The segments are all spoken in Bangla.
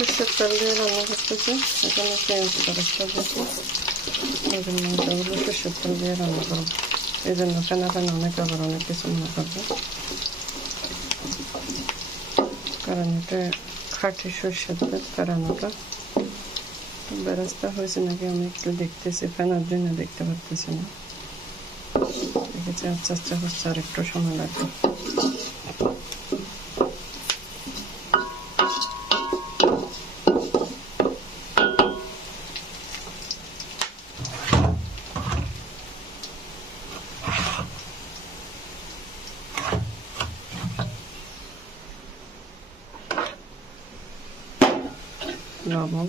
সরষের তেল দিয়ে রান্না করতেছি। এখানে পেঁয়াজ বেরেস্তা দিয়েছি। ওজন মাংসগুলো সরষের তেল দিয়ে রান্না করব, এই জন্য ফেনা ফেনা অনেক আবার অনেক কিছু মনে করবে, কারণ এটা খাঁটি সরষের তেল ফেরানোটা। বেরেস্তা হয়েছে নাকি আমি একটু দেখতেছি, ফেনার জন্য দেখতে পারতেছি না। দেখেছি আচ্ছা আচ্ছা হচ্ছে, আর একটু সময় লাগবে। লবণ,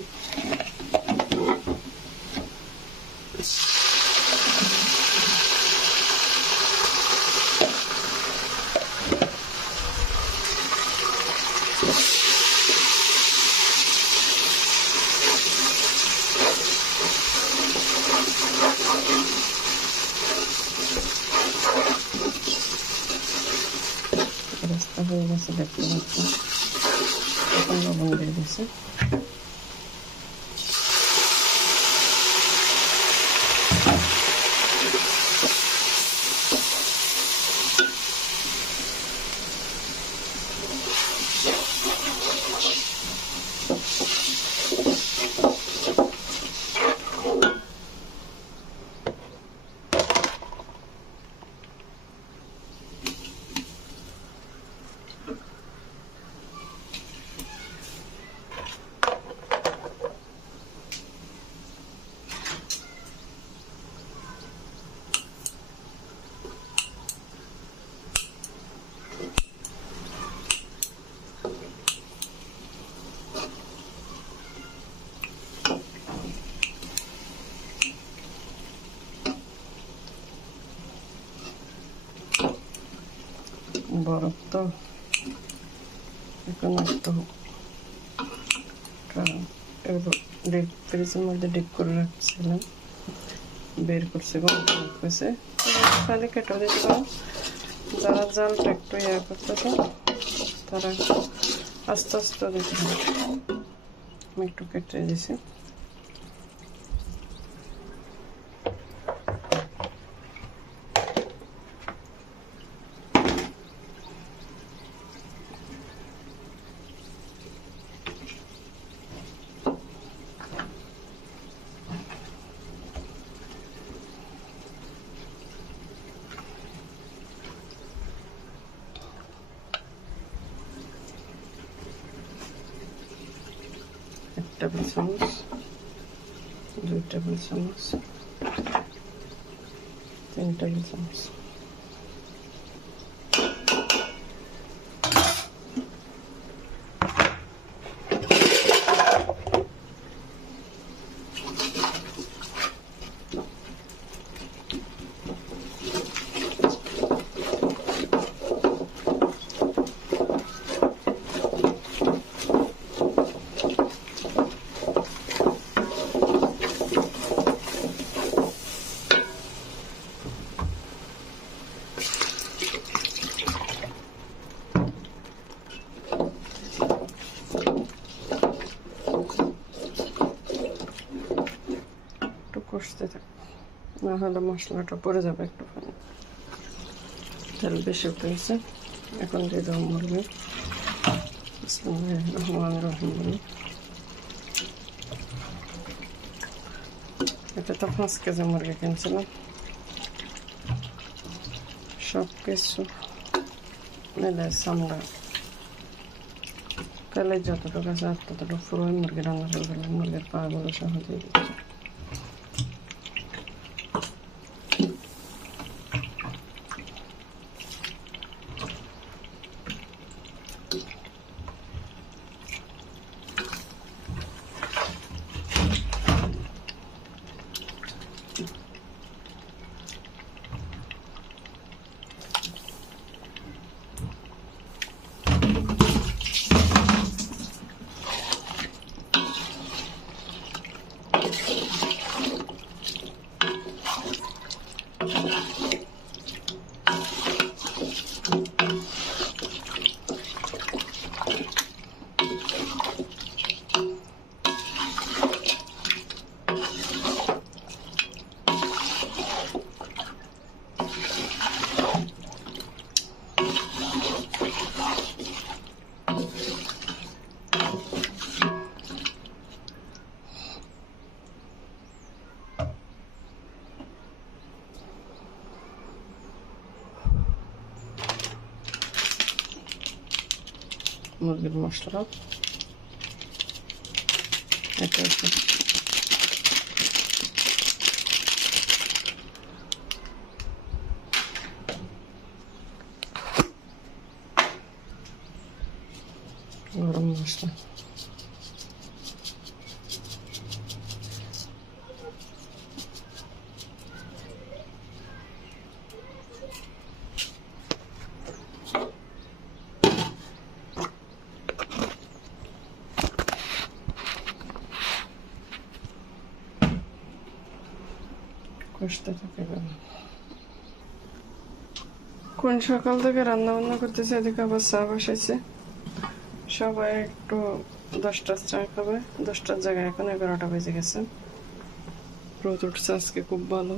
রাস্তা হয়ে গেছে দেখতে পাচ্ছি। এখন লবণ দিয়ে দিয়েছি। বরফ তো এখন একটু, কারণ ডিপ ফ্রিজের মধ্যে ডিপ করে রাখছিলাম, বের করছে গরম হয়েছে, তাহলে কেটে দিতে পারো। যারা জালটা একটু করতেছে তারা আস্তে আস্তে দিতে হবে। আমি একটু কেটে দিয়েছি। টেবিল চামচ, 2 টেবিল চামচ, 3 টেবিল চামচ। কষতে থাক, না হলে মশলাটা পড়ে যাবে একটুখানি। তেল বেশি উঠেছে, এখন দিয়ে দেবো মুরগি। বিসমিল্লাহির রহমানির রহিম বলে। এটা তো 5 কেজি মুরগি কিনছিলাম। সব কিছু মিলে সামলা কালে যতটুকু আছে ততটুকু পুরো মুরগি রান্না শুরু করলাম। মুরগির পাগুলো সহ দিয়ে দিচ্ছি। মুরগির মশলা এটা গরম মশলা কষতে থাকে। কোন সকাল থেকে রান্না বান্না করতেছে, এদিকে আবার চা বসেছে। সবাই একটু 10টার চা খাবে, 10টার জায়গায় এখন 11টা বেজে গেছে। রোদ উঠছে আজকে খুব ভালো।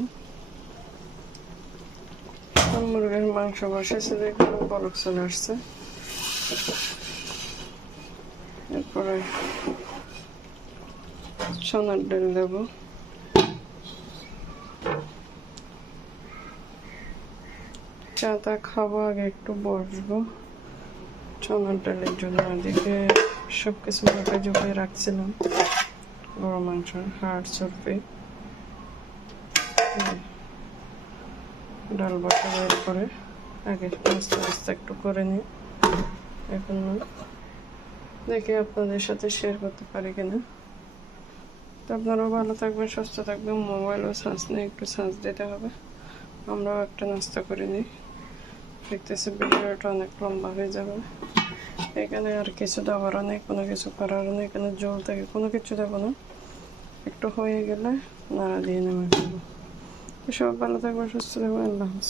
মুরগির মাংস বসেছে, দেখুন বলক চলে আসছে। এরপরে সোনার ডাল দেবো। চাটা খাবো, আগে একটু বসবো সোনার ডালের জন্য। এদিকে সবকিছু মাথায় জুপিয়ে রাখছিলাম, গরু মাংস, হাড়, চর্বি। ডাল বাটা বের করে আগে আস্তে আস্তে একটু করে নিই। এখন দেখি আপনাদের সাথে শেয়ার করতে পারি কিনা। তো আপনারাও ভালো থাকবেন, সুস্থ থাকবেন। মোবাইলও চার্জ নেই, একটু চার্জ দিতে হবে। আমরাও একটা নাস্তা করে নিই। দেখতেছি ভিডিওটা অনেক লম্বা হয়ে যাবে। এখানে আর কিছু দেওয়ারও নেই, কোনো কিছু করারও নেই। এখানে জল থেকে কোনো কিছু দেবো না, একটু হয়ে গেলে নাড়া দিয়ে নেমে ফেলবো। সব ভালো থাকবেন, সুস্থ থাকবেন। আল্লাহ হাফেজ।